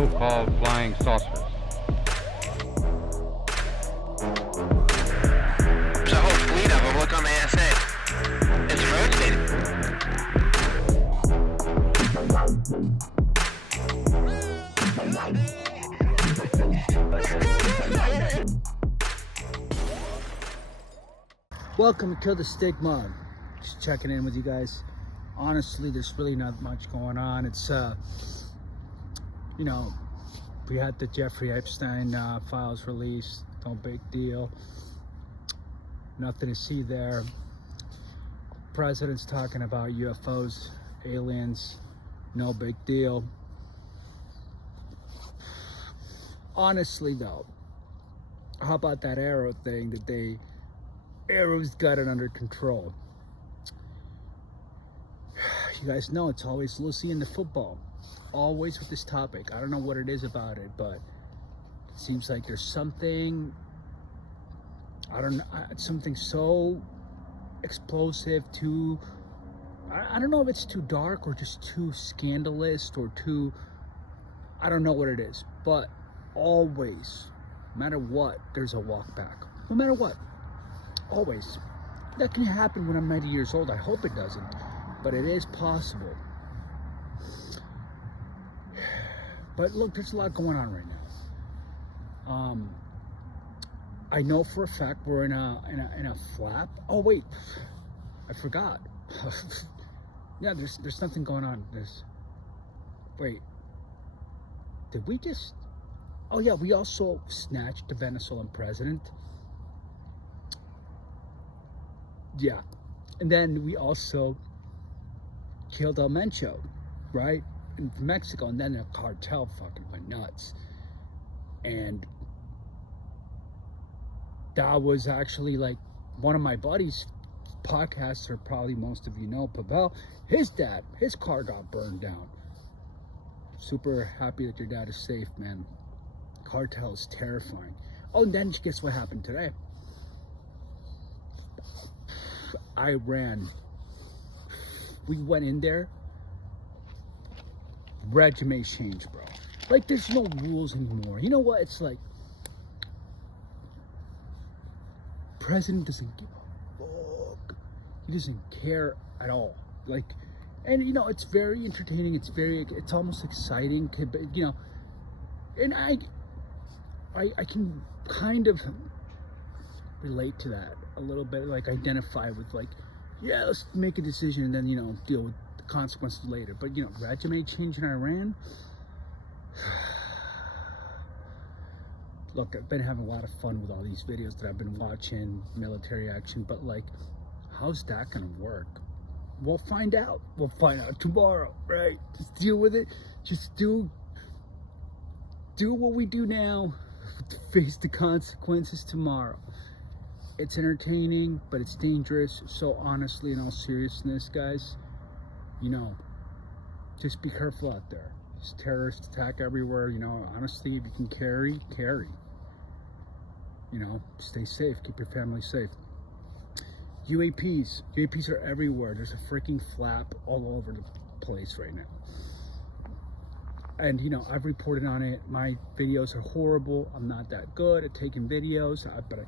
so-called flying saucers. There's a whole fleet of them. Look on the SA. It's rotating. Welcome to Kill the Stigma. Just checking in with you guys. Honestly, there's really not much going on. It's you know, we had the Jeffrey Epstein files released. No big deal. Nothing to see there. President's talking about UFOs, aliens. No big deal. Honestly, though, how about that AARO thing that AARO's got it under control? You guys know it's always Lucy in the football. Always with this topic. I don't know what it is about it, but it seems like there's something, I don't know, something so explosive, I don't know if it's too dark or just too scandalous or too, I don't know what it is, but always, no matter what, there's a walk back. No matter what, always. That can happen when I'm 90 years old. I hope it doesn't, but it is possible. But look, there's a lot going on right now. I know for a fact we're in a flap. Oh wait, I forgot. Yeah, there's something going on. Wait, did we just? Oh yeah, we also snatched the Venezuelan president. Yeah, and then we also killed El Mencho, right? In Mexico, and then the cartel fucking went nuts. And that was actually like one of my buddies' podcasts, or probably most of you know, Pavel, his car got burned down. Super happy that your dad is safe, man. Cartel is terrifying. Oh, and then guess what happened today? Iran. We went in there. Regime change, bro. Like, there's no rules anymore. You know what? It's like, president doesn't give a fuck. He doesn't care at all. Like, and you know, it's very entertaining. It's almost exciting. You know, and I can kind of relate to that a little bit. Like, identify with, like, yeah, let's make a decision and then, you know, deal with the consequences later. But, you know, regime change in Iran. Look, I've been having a lot of fun with all these videos that I've been watching, military action, but like, how's that gonna work? We'll find out. We'll find out tomorrow, right? Just deal with it. Just do what we do now, face the consequences tomorrow. It's entertaining, but it's dangerous. So honestly, in all seriousness, guys, you know, just be careful out there. There's terrorist attack everywhere. You know, honestly, if you can carry. You know, stay safe. Keep your family safe. UAPs are everywhere. There's a freaking flap all over the place right now. And you know, I've reported on it. My videos are horrible. I'm not that good at taking videos, but I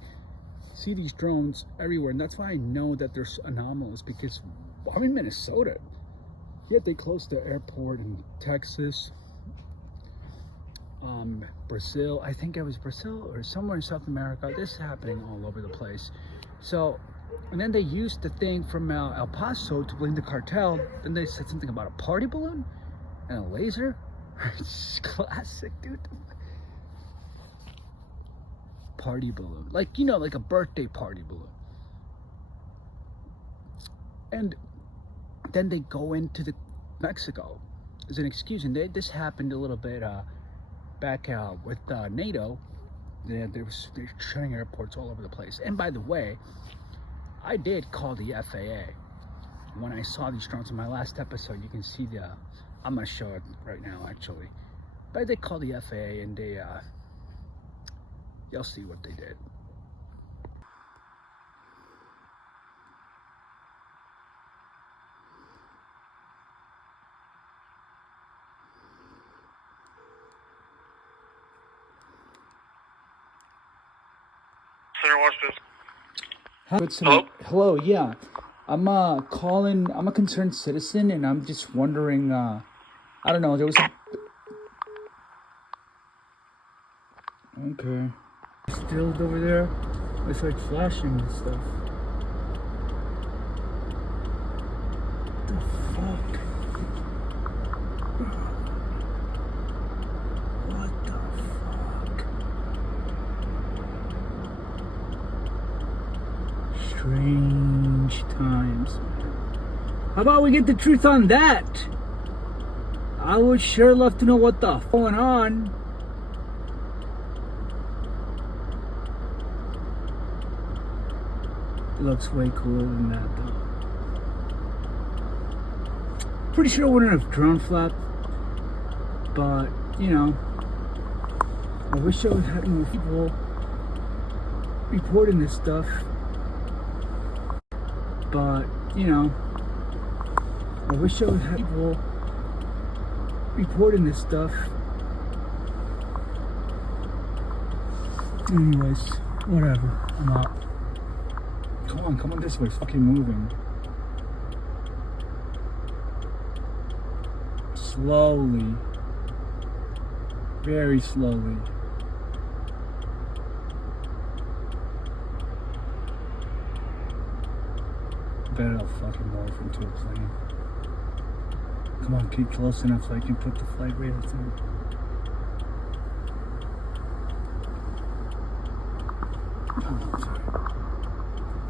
see these drones everywhere, and that's why I know that there's anomalous, because I'm in Minnesota. Yet they closed the airport in Texas, Brazil. I think it was Brazil or somewhere in South America. This is happening all over the place. So, and then they used the thing from El Paso to blame the cartel. Then they said something about a party balloon and a laser. It's classic, dude. Party balloon, like, you know, like a birthday party balloon. And then they go into the Mexico as an excuse, and this happened a little bit back with NATO. They're shutting airports all over the place. And by the way, I did call the FAA when I saw these drones in my last episode. You can see I'm gonna show it right now actually, but I did call the FAA, and you'll see what they did. Center Watch this. Hello, yeah. I'm calling. I'm a concerned citizen, and I'm just wondering. I don't know. There was a. Okay. Still over there. It's like flashing and stuff. What the fuck? What the fuck? Strange times. How about we get the truth on that? I would sure love to know what the f going on. It looks way cooler than that, though. Pretty sure it wouldn't have drone flapped, but you know, I wish I would have had more people reporting this stuff. But you know, I wish I would have people reporting this stuff. Anyways, whatever. I'm out. Come on this way. It's fucking moving. Slowly. Very slowly. Bet I'll fucking morph into a plane. Come on, keep close enough so I can put the flight radar through. Oh, sorry.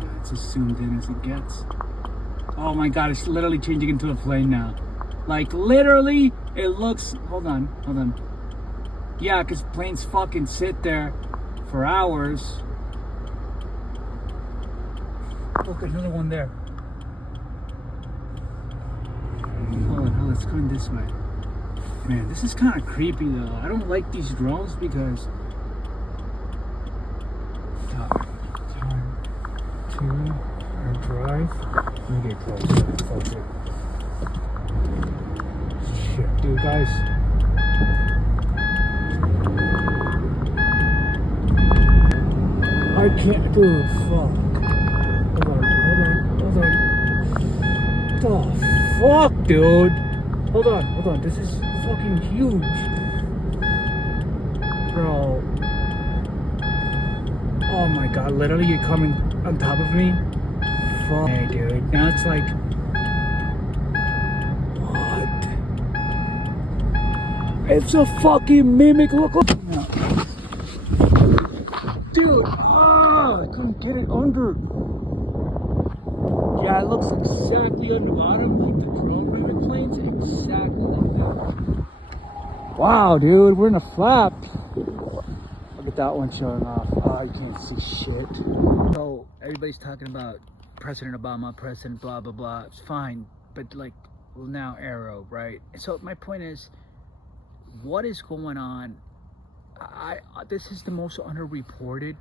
Yeah, it's as zoomed in as it gets. Oh my god, it's literally changing into a plane now. Like, literally, it looks... Hold on. Yeah, because planes fucking sit there for hours. Look, another one there. Hold on, it's going this way. Man, this is kind of creepy, though. I don't like these drones because... Time to drive. Let me get closer. Fuck it. Shit, dude, guys. I can't, dude, fuck. Hold on. What the fuck, dude? Hold on. This is fucking huge. Bro. Oh my god, literally you're coming on top of me? Fuck. Hey, dude. Now it's like... It's a fucking mimic. Look. Dude, I couldn't get it under. Yeah, it looks exactly on the bottom, like the drone mimic planes, exactly like that. Wow, dude, we're in a flap. Look at that one showing off. Oh, you can't see shit. So, everybody's talking about President Obama, President blah, blah, blah. It's fine, but like, well, now AARO, right? So, my point is, what is going on? This is the most underreported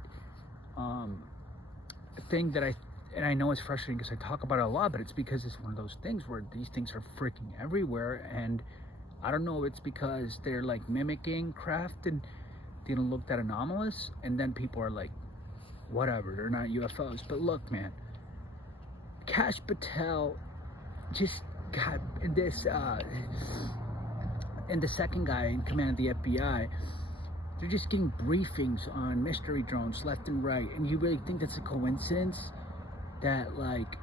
thing that I know it's frustrating because I talk about it a lot, but it's because it's one of those things where these things are freaking everywhere, and I don't know if it's because they're like mimicking craft and they don't look that anomalous, and then people are like, whatever, they're not UFOs. But look, man, Kash Patel just got in this and the second guy in command of the FBI, they're just getting briefings on mystery drones left and right. And you really think that's a coincidence that, like,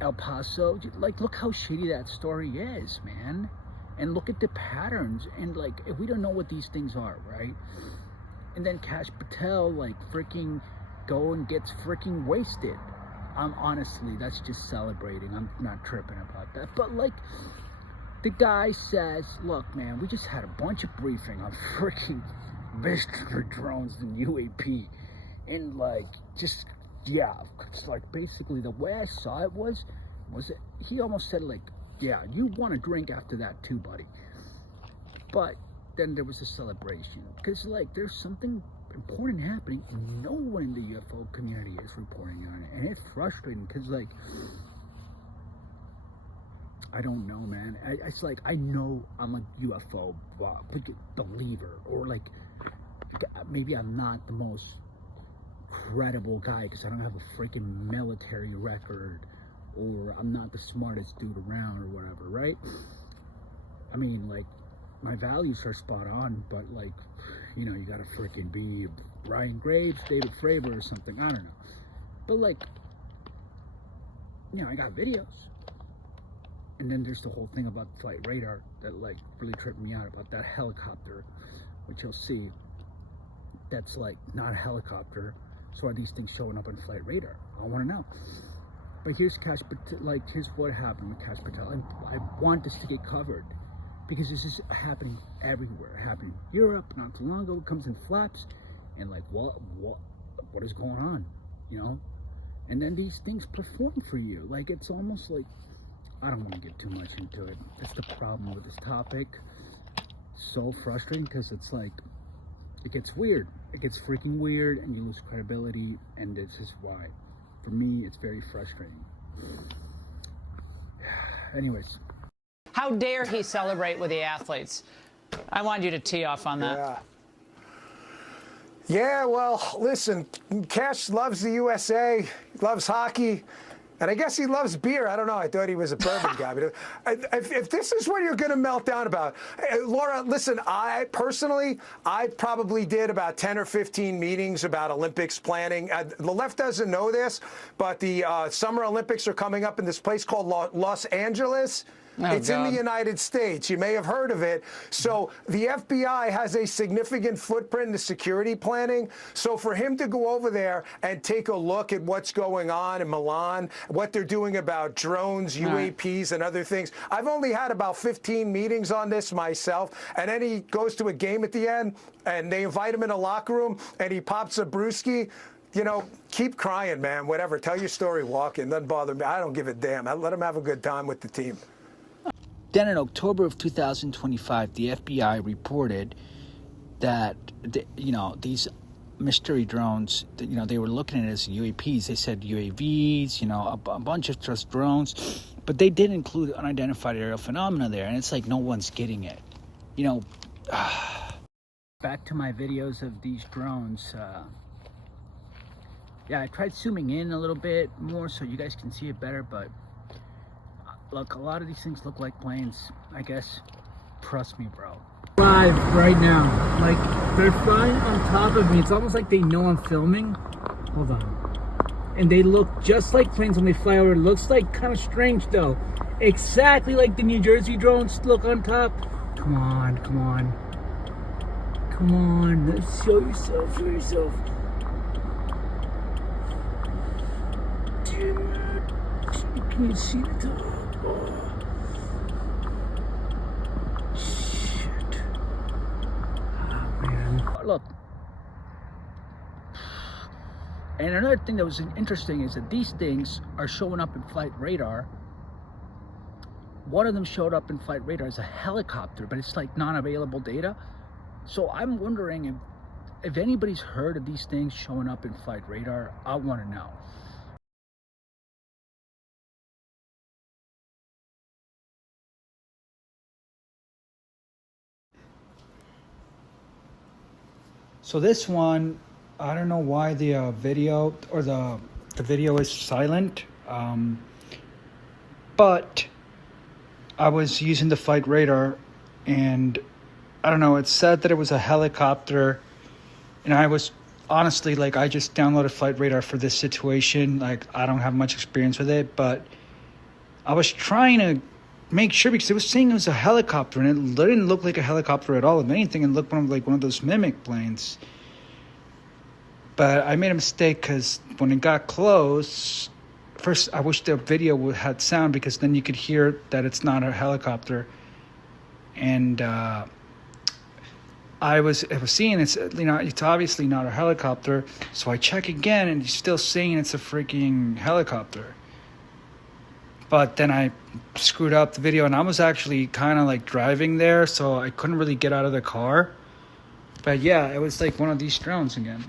El Paso, like, look how shitty that story is, man. And look at the patterns. And, like, if we don't know what these things are, right? And then Kash Patel, like, freaking go and gets freaking wasted. Honestly, that's just celebrating. I'm not tripping about that. But, like, the guy says, look, man, we just had a bunch of briefing on freaking mystery drones and UAP. And, like, just, yeah, it's like basically the way I saw it was it, he almost said, like, yeah, you want to drink after that too, buddy. But then there was a celebration. Because, like, there's something important happening and no one in the UFO community is reporting on it. And it's frustrating because, like, I don't know, man. It's like, I know I'm a UFO believer, or like, maybe I'm not the most credible guy because I don't have a freaking military record or I'm not the smartest dude around or whatever, right? I mean, like, my values are spot on, but like, you know, you gotta freaking be Brian Graves, David Fravor or something, I don't know. But like, you know, I got videos. And then there's the whole thing about flight radar that like really tripped me out about that helicopter, which you'll see. That's like not a helicopter. So are these things showing up on flight radar? I want to know. But here's here's what happened with Kash Patel. I want this to get covered because this is happening everywhere. It happened in Europe not too long ago. It comes in flaps, and like what is going on? You know? And then these things perform for you. Like it's almost like, I don't want to get too much into it. That's the problem with this topic. So frustrating because it's like, it gets weird. It gets freaking weird and you lose credibility, and this is why. For me, it's very frustrating. Anyways. How dare he celebrate with the athletes? I want you to tee off on that. Yeah, well, listen, Cash loves the USA, loves hockey, and I guess he loves beer. I don't know. I thought he was a bourbon guy. But if this is what you're going to melt down about, Laura, listen, I probably did about 10 or 15 meetings about Olympics planning. The left doesn't know this, but the Summer Olympics are coming up in this place called Los Angeles. It's in the United States. You may have heard of it. So the FBI has a significant footprint in the security planning. So for him to go over there and take a look at what's going on in Milan, what they're doing about drones, UAPs, and other things. I've only had about 15 meetings on this myself. And then he goes to a game at the end, and they invite him in a locker room, and he pops a brewski. You know, keep crying, man. Whatever. Tell your story walking. Doesn't bother me. I don't give a damn. I let him have a good time with the team. Then in October of 2025, the FBI reported that, these mystery drones, they were looking at it as UAPs. They said UAVs, a bunch of just drones, but they did include unidentified aerial phenomena there. And it's like no one's getting it. Back to my videos of these drones. I tried zooming in a little bit more so you guys can see it better, but look, a lot of these things look like planes, I guess. Trust me, bro. Live right now. Like, they're flying on top of me. It's almost like they know I'm filming. Hold on. And they look just like planes when they fly over. It looks like kind of strange, though. Exactly like the New Jersey drones look on top. Come on, come on. Come on. Let's show yourself, show yourself. Damn it. Can you see the top? Oh. Shit. Oh, man. Look. And another thing that was interesting is that these things are showing up in flight radar. One of them showed up in flight radar as a helicopter, but it's like non-available data. So I'm wondering if anybody's heard of these things showing up in flight radar. I want to know. So this one, I don't know why the video or the video is silent, but I was using the flight radar, and I don't know, it said that it was a helicopter, and I was honestly, like, I just downloaded flight radar for this situation. Like, I don't have much experience with it, but I was trying to make sure because it was saying it was a helicopter, and it didn't look like a helicopter at all. If anything, it looked like one of those mimic planes. But I made a mistake because when it got close, first I wish the video had sound because then you could hear that it's not a helicopter. And I was seeing it's obviously not a helicopter. So I check again, and it's still saying it's a freaking helicopter. But then I screwed up the video, and I was actually kind of like driving there, so I couldn't really get out of the car. But yeah, it was like one of these drones again.